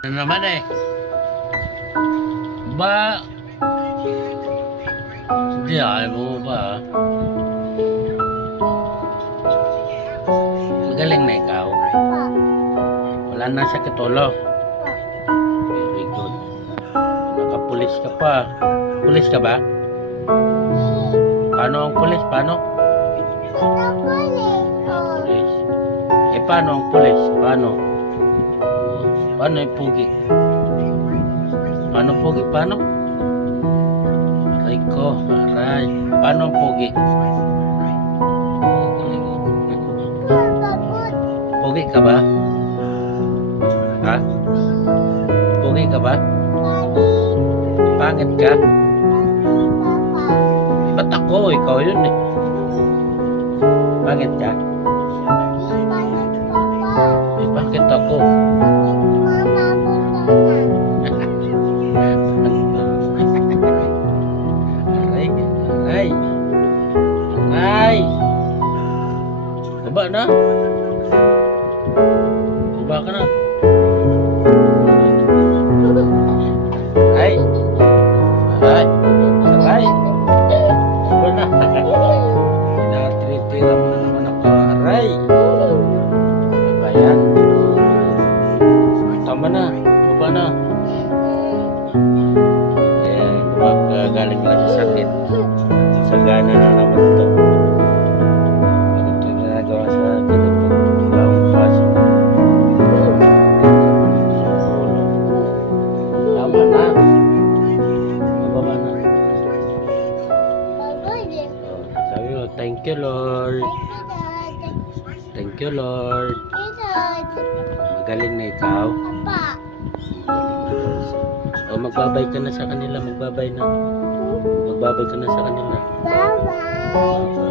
Ano naman eh? Ba? Hindi ayaw mo ba? Magaling na ikaw. Wala na siya kitulo. Very good. Nakapulis ka pa. Pulis ka ba? Paano ang pulis? Paano? Pulis. Eh paano ang pulis? Paano? Paano yung pugi? Paano pugi? Paano? Aray ko, aray. Paano ang pugi? Pugi ka ba? Ha? Pugi ka ba? Pangit ka? Ba't ako? Ikaw yun eh. Pangit ka? Eh, bakit ako? Aray, aray. Aray. Baba na. Baba ka na. Aray. Aray. Aray. Baba na. Tinatitira mo na naman ako. Aray. Baba yan. Tama na. Baba na. Eh, baka galing lang sa sakit. Sagana na naman to. Ganito yung ginagawa sa akin. Bagong paso. Sa ulo. Tama na. Mababa na. Oh, sabi mo, thank you Lord. Thank you Lord. Magaling na ikaw. O magbabay ka na sa kanila. Magbabay na. Magbabay ka na sa kanila. Bye-bye.